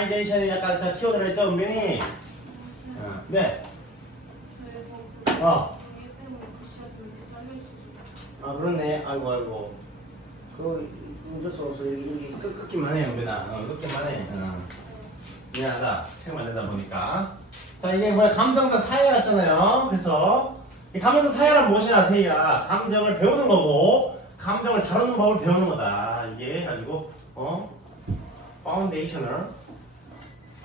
라이제이션이 약간 자 키워드를 했죠 은빈이? 어, 네. 어. 아 그렇네. 아이고 아이고. 그거 어쩔 수 없어. 여기 끊- 끊기만 해 은빈아. 어, 끊기만 해. 어. 미안하다. 책 만들다 보니까. 자 이게 뭐야 감정적 사회였잖아요. 그래서 이 감정적 사회란 무엇이 아세요? 감정을 배우는 거고 감정을 다루는 법을 배우는 거다. 이게 가지고 어 파운데이셔널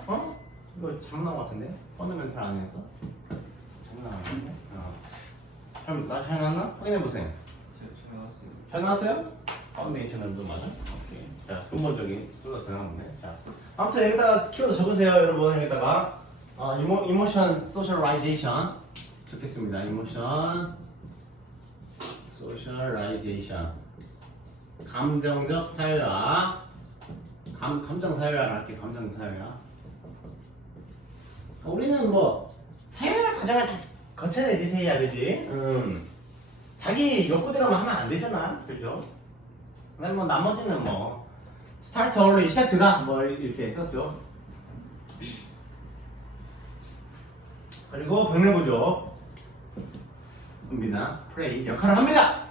어 이거 것 같은데 안에서 잘못 나온 것 같은데. 어. 그럼 나 잘 나왔나? 확인해 보세요. 잘 나왔어요? 파운데이션도 맞아? 오케이. 자, 근본적인 쏟아서 나오네. 자, 아무튼 여기다가 키워드 적으세요, 여러분. 여기다가 어, 이모, 이모션 소셜라이제이션 적겠습니다. 이모션 소셜라이제이션 감정적 사회화 감, 감정 사회화를 할게 감정 사회화 우리는 뭐 사회화 과정을 다 세야 그지? 음. 자기 욕구대로만 하면 안 되잖아 그죠? 근데 뭐 나머지는 뭐 스타트 얼리 시작이다 뭐 이렇게 했었죠. 그리고 병렬구조. 은비나 프레이 역할을 합니다.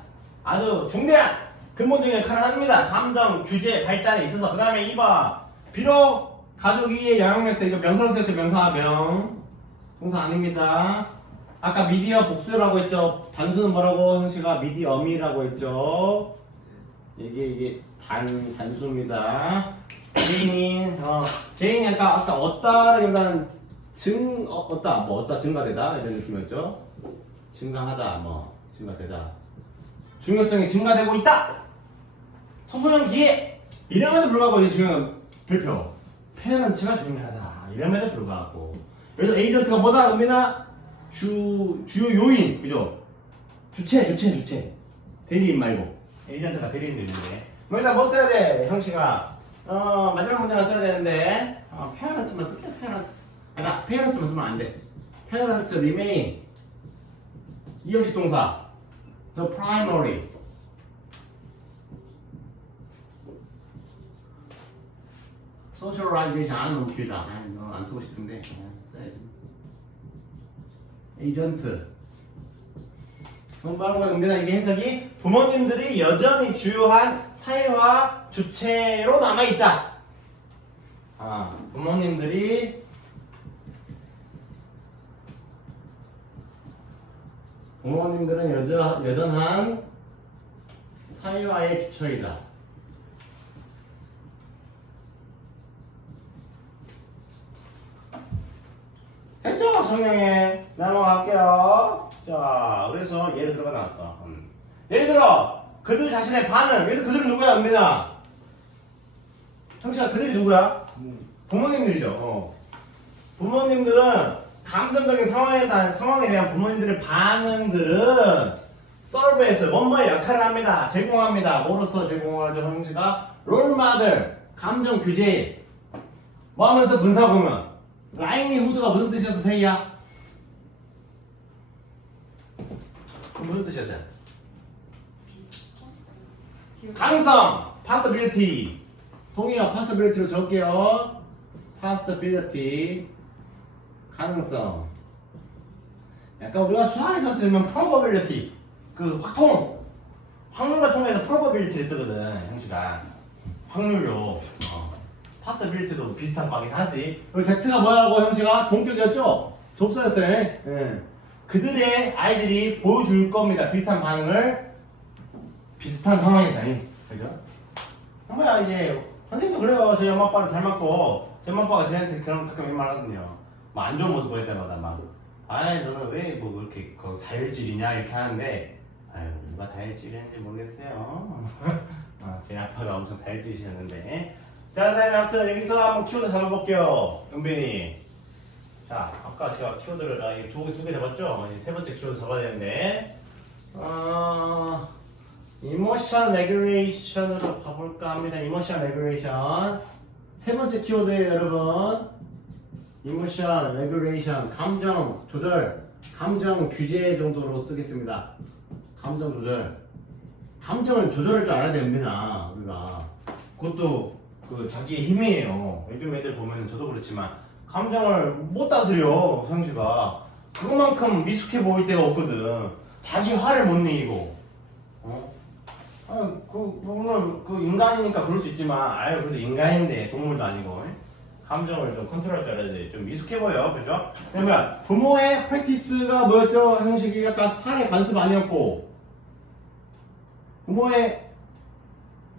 아주 중대한 근본적인 역할을 합니다. 감정 규제 발달에 있어서. 그 다음에 2번 비록 가족이 영향력 때 이거 명사로 쓰였죠 명사명 동사 아닙니다. 아까 미디어 복수라고 했죠. 단수는 뭐라고 형씨가 미디엄이라고 했죠. 이게 이게 단 단수입니다. 개인이 어 개인이 아까 아까 얻다라기보다는 증 어, 얻다 뭐 얻다 증가되다? 이런 느낌이었죠. 증가하다 뭐. 증가되다. 중요성이 증가되고 있다. 청소년 기회! 이름에도 불구하고 이제 중요한 별표 페어런츠가 중요하다. 이름에도 불구하고. 그래서 에이전트가 뭐다 은빈아 주 주요 요인 그죠? 주체 주체 주체. 대리인 말고. 에이전트가 대리인도 있는데. 뭐 일단 뭐 써야 돼 형씨가 어 마지막 문제나 써야 되는데. 어 페어런츠만 쓸게 페어런츠 아 나 페어런츠만 쓰면 안 돼. 페어런츠 remain 이형식 동사. The primary socialization 안 길다 아, 너무 안 쓰고 싶은데 어, 써야지 에이전트 뭐라고 합니다. 이게 해석이 부모님들이 여전히 주요한 사회화 주체로 남아 있다. 아, 부모님들이 부모님들은 여전 여전한 사회화의 주체이다. 됐죠? 성명에 넘어갈게요. 자, 그래서 예를 들어가 나왔어. 음. 예를 들어, 그들 자신의 반응. 여기서 그들은 누구야, 은빈아? 형씨가 그들이 누구야? 부모님들이죠. 어. 부모님들은 감정적인 상황에 대한, 상황에 대한 부모님들의 반응들은 서브에서 뭔가의 역할을 합니다. 제공합니다. 뭐로서 제공을 하죠, 형씨가? 롤마들, 감정 규제. 뭐 하면서 분사구문. 라이미후드가 무슨 뜻이었어? 그럼 무슨 뜻이었어요? 가능성, possibility. 동의어 possibility로 적을게요. possibility. 가능성. 약간 우리가 수학에서 쓰면 probability. 그 확통. 확률과 통해서 probability를 쓰거든, 형씨가. 확률로. 어. possibility도 비슷한 거긴 하지. 그리고 덱트가 뭐라고 형씨가 동격이었죠? 접수였어요. 예. 그들의 아이들이 보여줄 겁니다. 비슷한 반응을 비슷한 상황에서 그죠? 뭐야 이제 선생님도 그래요. 저희 엄마 아빠를 닮았고 저희 엄마 아빠가 저한테 그런 가끔 이런 말 하거든요. 뭐 안 좋은 모습 보일 때마다 막 아이 너는 왜뭐 그렇게 그 다혈질이냐 이렇게 하는데 아유 누가 다혈질이었는지 모르겠어요. 아, 제 아빠가 엄청 다혈질이셨는데 자 그 다음에 아무튼 여기서 한번 키워드 잡아볼게요. 은빈이 자, 아까 제가 키워드를 아, 두, 두 개 잡았죠? 세 번째 키워드 잡아야 되는데, 어, 이모션 레귤레이션으로 가볼까 합니다. 이모션 레귤레이션. 세 번째 키워드예요, 여러분. 이모션 레귤레이션. 감정 조절. 감정 규제 정도로 쓰겠습니다. 감정 조절. 감정을 조절할 줄 알아야 됩니다, 우리가. 그것도 그 자기의 힘이에요. 요즘 애들 보면은 저도 그렇지만 감정을 못 다스려 성씨가 그것만큼 미숙해 보일 때가 없거든. 자기 화를 못 내고. 어? 아, 그 물론 그 인간이니까 그럴 수 있지만 아유 그래도 인간인데 동물도 아니고 예? 감정을 좀 컨트롤할 줄 알아야지 좀 미숙해 보여 그죠? 그러면 부모의 프랙티스가 뭐였죠? 형식이 아까 사례 관습 아니었고 부모의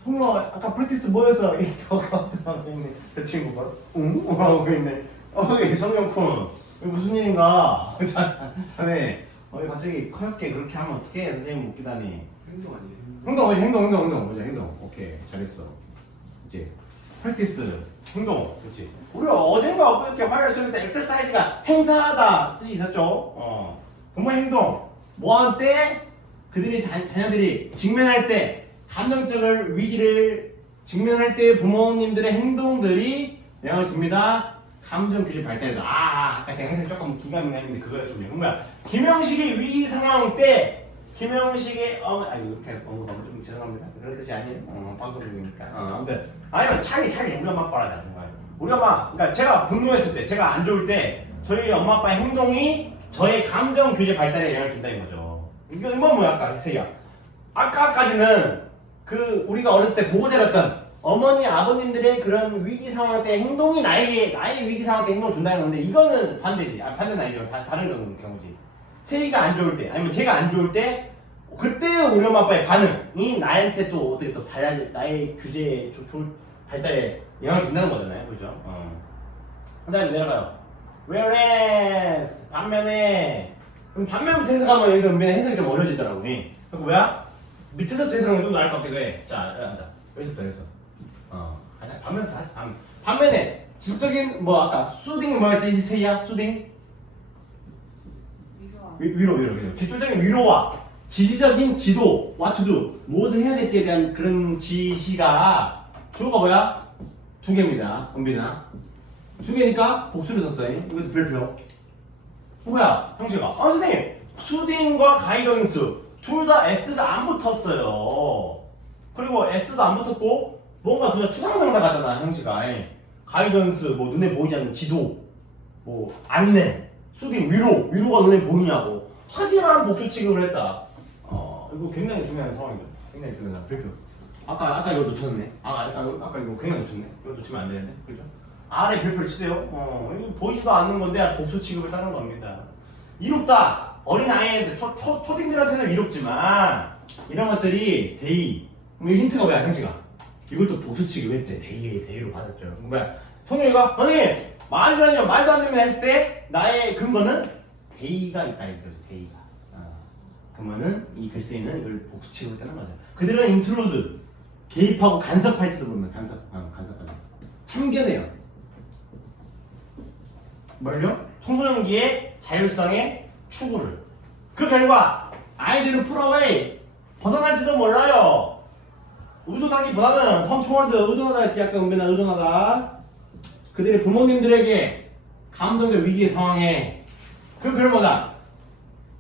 성룡 아까 프랙티스 뭐였어? 이렇게 하고 있네. 그 친구가 응? 하고 있네. 어이 성룡쿤 이거 무슨 일인가? 자, 자네. 어이 갑자기 커엽게 그렇게 하면 어떡해? 선생님 웃기다니. 행동 아니에요? 행동 어디 행동 행동 행동. 맞아 행동. 오케이. 잘했어. 이제 프랙티스. 행동. 그렇지. 우리가 어젠가 엊그저께 화요일 수요일 때 엑서사이즈가 행사하다 뜻이 있었죠? 어. 부모 행동. 뭐할 때 그들이 자, 자녀들이 직면할 때 감정적을 위기를 직면할 때 부모님들의 행동들이 영향을 줍니다. 감정 규제 발달이다 아, 아 아까 제가 해석 조금 기가민했는데 그거를 좀 뭐야. 김영식이 위기 상황 때 김영식의 어 아니 이렇게 언급하면 좀 죄송합니다. 그런 뜻이 아니에요. 어, 방송 중이니까. 어, 아무튼. 아니면 차기 차기 우리 엄마 아빠라 생각해요 우리 엄마 그러니까 제가 분노했을 때 제가 안 좋을 때 저희 엄마 아빠의 행동이 저의 감정 규제 발달에 영향을 준다는 거죠. 이건 뭐야 아까 세야? 아까까지는 그 우리가 어렸을 때 보고 자랐던 어머니 아버님들의 그런 위기 상황 때 행동이 나에게 나의 위기 상황 때 행동 을 준다는 건데 이거는 반대지. 아 반대는 아니지만 다, 다른 경우- 경우지. 세이가 안 좋을 때 아니면 제가 안 좋을 때 그때 우리 엄마 아빠의 반응이 나한테 또 어떻게 또 달라질 나의 규제 조, 조, 발달에 영향을 준다는 거잖아요. 그죠? 어. 그 다음에 내려가요. Whereas 반면에 그럼 반면부터 해석하면 여기서 은빈의 해석이 좀 어려지더라고 그 뭐야? 밑에서부터 해석하면 좀 나을 것 같기도 해자 앉아 여기서부터 해석 어. 아니 반면부터 하자 반, 반면에 지속적인 뭐 아까 수딩 뭐였지? 세이야? 수딩? 위, 위로 위로 위로. 직접적인 위로와 지시적인 지도 what to do. 무엇을 해야 될지에 대한 그런 지시가 주어가 뭐야? 두 개입니다. 은빈아. 두 개니까 복수를 썼어요. 이것도 별표. 뭐야? 형식아. 아 선생님. 수딩과 가이던스 둘 다 S가 안 붙었어요. 그리고 S도 안 붙었고 뭔가 둘 다 추상명사 같잖아 형식아 예. 가이던스 뭐 눈에 보이지 않는 지도 뭐 안내 수딩 위로 위로가 눈에 보이냐고. 하지만 복수 취급을 했다. 어. 이거 굉장히 중요한 상황이죠. 굉장히 중요한 별표. 아까 아까 이거 놓쳤네. 아 아까, 아까 이거 굉장히 놓쳤네. 이거 놓치면 안 되는데. 그죠? 아래 별표를 치세요. 어 이거 보이지도 않는 건데 복수 취급을 따는 겁니다. 이롭다 어린 아이들 초, 초, 초딩들한테는 이롭지만 이런 것들이 대의 뭐이 힌트가 뭐야 형식아 이걸 또 복수 취급했대 대의에 대의로 받았죠. 뭐야? 성룡이가 선생님 말도 안 되면 말도 안 되면 했을 때 나의 근거는 대의가 있다 이거죠 대의가. 어. 그러면은 이 글쓰이는 이걸 복수 취급을 따는 거죠 그들은 인트로드 개입하고 간섭할지도 모르는 간섭 어, 간섭하는 참견해요. 뭘요? 청소년기의 자율성의 추구를. 그 결과 아이들은 풀어웨이. 벗어날지도 몰라요. 의존하기보다는 컨트롤드 의존하다 했지 아까 은빈아 의존하다. 그들의 부모님들에게 감정적 위기의 상황에 그 별보다.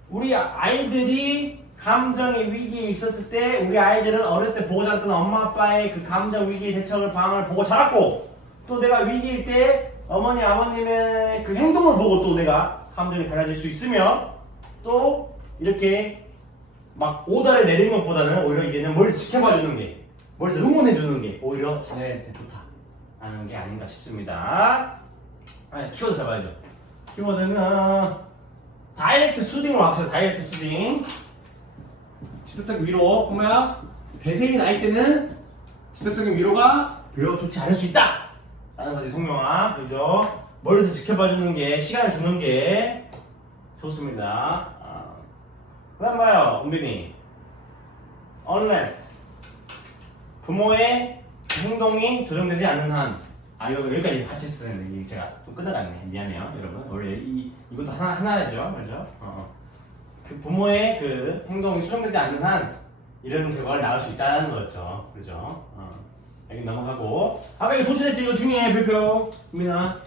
우리 아이들이 감정의 위기에 있었을 때 우리 아이들은 어렸을 때 보고 자랐던 엄마 아빠의 그 감정 위기 대처를 방안을 보고 자랐고 또 내가 위기일 때 어머니 아버님의 그 행동을 보고 또 내가 감정이 달라질 수 있으며 또 이렇게 막 오달에 내리는 것보다는 오히려 그냥 머리에서 지켜봐 주는 게 머리에서 응원해 주는 게 오히려 자녀한테 좋다 라는 게 아닌가 싶습니다. 아, 키워드 잡아야죠. 키워드는 다이렉트 수딩으로 합시다. 다이렉트 수딩. 지속적 위로, 그러면 배생이 나이 때는 지속적인 위로가 별로 좋지 않을 수 있다. 라는 거지, 성명아. 그죠? 머리에서 지켜봐 주는 게, 시간을 주는 게 좋습니다. 아. 그 다음 봐요, 은빈이. unless. 부모의 행동이 조정되지 않는 한. 아, 이거 여기까지 같이 쓰는데, 이게 제가 좀 끝나갔네. 미안해요, 여러분. 원래 이, 이것도 하나, 하나죠. 그죠? 어. 그 부모의 그 행동이 수정되지 않는 한, 이런 결과를 나올 수 있다는 거죠. 그죠? 어. 여기 넘어가고. 아까 이거 도시됐지? 이거 중요해, 별표. 민아.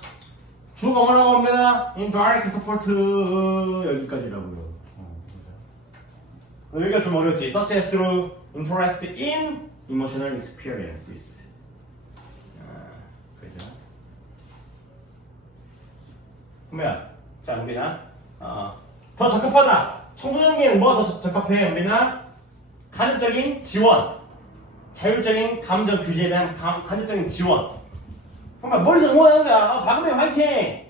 주 어머나 옵니다. 인바이트 서포트 여기까지라고요. 어, 여기가 좀 어렵지. Such as through interest in emotional experiences. 아, 그죠? 그러면 자, 은빈아. 어, 더 적합하다. 청소년기에는 뭐가 더 적합해, 은빈아? 간접적인 지원. 자율적인 감정 규제에 대한 감, 간접적인 지원. 정말 머리에서 응원하는 거야 아, 박은빈 화이팅!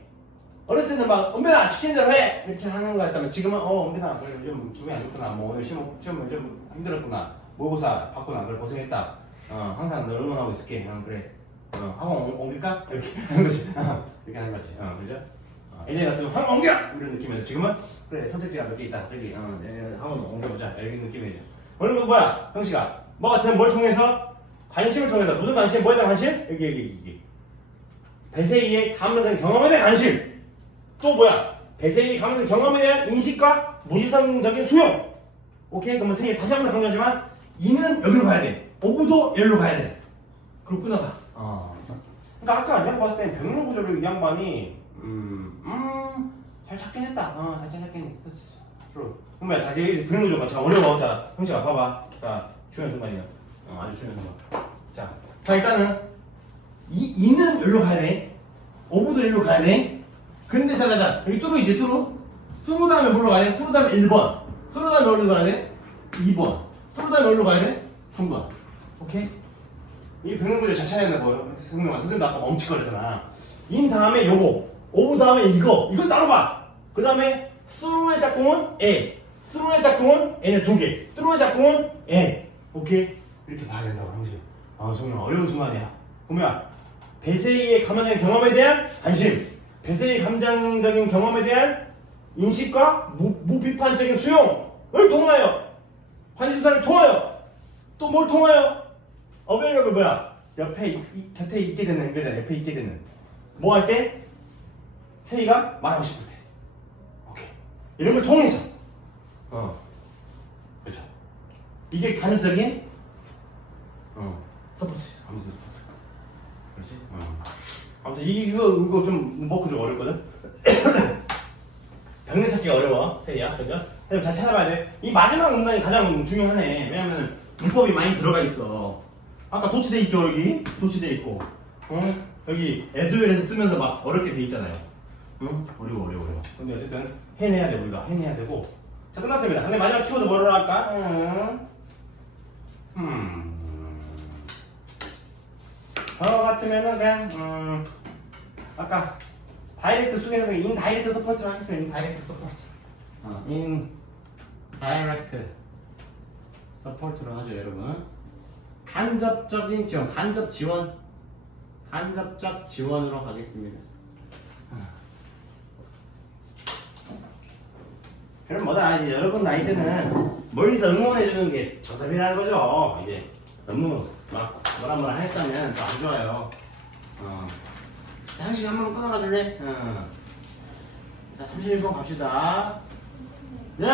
어렸을 때는 막 은빈아 시킨 대로 해! 이렇게 하는 거였다면 지금은 어 은빈아 그래 요즘 기분이 안 좋구나. 뭐 오늘 시험 시험 좀 힘들었구나. 모의고사 받구나. 그래 고생했다. 어 항상 널 응원하고 있을게. 어 그래. 어 학원 옮- 옮길까? 이렇게 하는 거지. 어, 이렇게 하는 거지. 어 그죠? 어, 예전에 갔으면 학원 옮겨! 이런 느낌이었죠 지금은? 그래 선택지가 몇 개 있다. 저기 어 네, 학원 옮겨보자. 이런 느낌이죠 오늘 그 뭐야 형씨가 뭐 같은 뭘 통해서? 관심을 통해서. 무슨 관심? 뭐에 대한 관심? 여기 여기 여기 배세이의 감정된 경험에 대한 관심 또 뭐야? 배세이 감정된 경험에 대한 인식과 무지성적인 수용. 오케이? 그러면 세개 다시 한 번 강조하지만 이는 여기로 가야 돼. 오브도 여기로 가야 돼. 그리고 끝나다. 어. 그러니까 아까 내가 봤을 땐 병력 구조를 이 양반이 음, 음, 잘 찾긴 했다. 어, 잘 찾긴 했어. 그러면 자, 이제 병력 구조가 참 어려워. 자, 형씨가 봐봐. 자, 중요한 순간이야. 어, 아주 중요한 순간. 자, 자 일단은 이, 이는 여기로 돼. 오브도 여기로 가야 돼. 근데 자자자 여기 뚜루 있지 뚜루? 뚜루 다음에 뭘로 가야 돼? 뚜루 다음에 1번. 뚜루 다음에 어디로 가야 돼? 2번. 뚜루 다음에 어디로 가야 돼? 3번. 오케이? 이 병력구조 잘 찾아야 보여 선생님 선생님도 아까 멈칫거렸잖아. 인 다음에 요거. 오브 다음에 이거. 이거 따로 봐 그 다음에 뚜루의 짝꿍은 에 뚜루의 짝꿍은 애는 두개. 뚜루의 짝꿍은 에 오케이? 이렇게 봐야 된다고 형식 아 정말 어려운 순간이야. 그러면 배세이의 감언의 경험에 대한 관심 배세의 감정적인 경험에 대한 인식과 무, 무비판적인 수용을 통하여 관심사를 통하여 또 뭘 통하여? 어베이러블 뭐야? 옆에 이- 곁에 있게 되는 거잖아 옆에 있게 되는. 뭐 할 때? 세이가 말하고 싶을 때. 오케이. 이런 걸 통해서. 어. 그렇죠. 이게 간접적인 어. 서포트 하면서 서포트 그렇지 어. 아무튼 이거 이거 좀 먹고 좀 어렵거든. 병력 찾기가 어려워, 세이야, 그죠? 그래서 잘 찾아봐야 돼. 이 마지막 문단이 가장 중요하네. 왜냐면 문법이 많이 들어가 있어. 아까 도치돼 있죠, 여기 도치돼 있고, 어? 여기 에즈웰에서 쓰면서 막 어렵게 돼 있잖아요. 응? 어려워, 어려워, 어려워. 근데 어쨌든 해내야 돼, 우리가 해내야 되고. 자, 끝났습니다. 근데 마지막 키워드 뭐로 할까? 음. 음. 저 같으면은 그냥 음 아까 다이렉트 수행해서 인 다이렉트 서포트를 하겠어요. 인 다이렉트 서포트. 어, 인 다이렉트 서포트로 하죠, 여러분. 간접적인 지원, 간접 지원, 간접적 지원으로 가겠습니다. 그럼 뭐다 이제 여러분 나이 때는 멀리서 응원해 주는 게 정답이라는 거죠. 이제 너무 막 뭐라 뭐라 했다면 또 안 좋아요. 어. 자, 한 시간 한번 끊어가 줄래? 어. 자, 31번 갑시다. 네.